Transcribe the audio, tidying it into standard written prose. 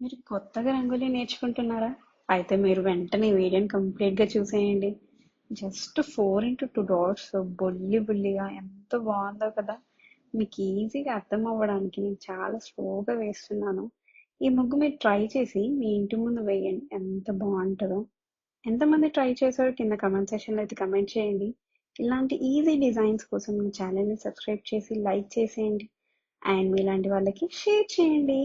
మీరు కొత్తగా రంగోలి నేర్చుకుంటున్నారా? అయితే మీరు వెంటనే ఈ వీడియోని కంప్లీట్గా చూసేయండి. జస్ట్ 4x2 డాట్స్ బొల్లి బొల్లిగా ఎంత బాగుందో కదా. మీకు ఈజీగా అర్థం అవ్వడానికి నేను చాలా స్లోగా వేస్తున్నాను. ఈ ముగ్గు మీరు ట్రై చేసి మీ ఇంటి ముందు వేయండి, ఎంత బాగుంటుందో. ఎంతమంది ట్రై చేశారో కింద కమెంట్ సెక్షన్లో అయితే కమెంట్ చేయండి. ఇలాంటి ఈజీ డిజైన్స్ కోసం మీ ఛానల్ని సబ్స్క్రైబ్ చేసి లైక్ చేసేయండి అండ్ మీలాంటి వాళ్ళకి షేర్ చేయండి.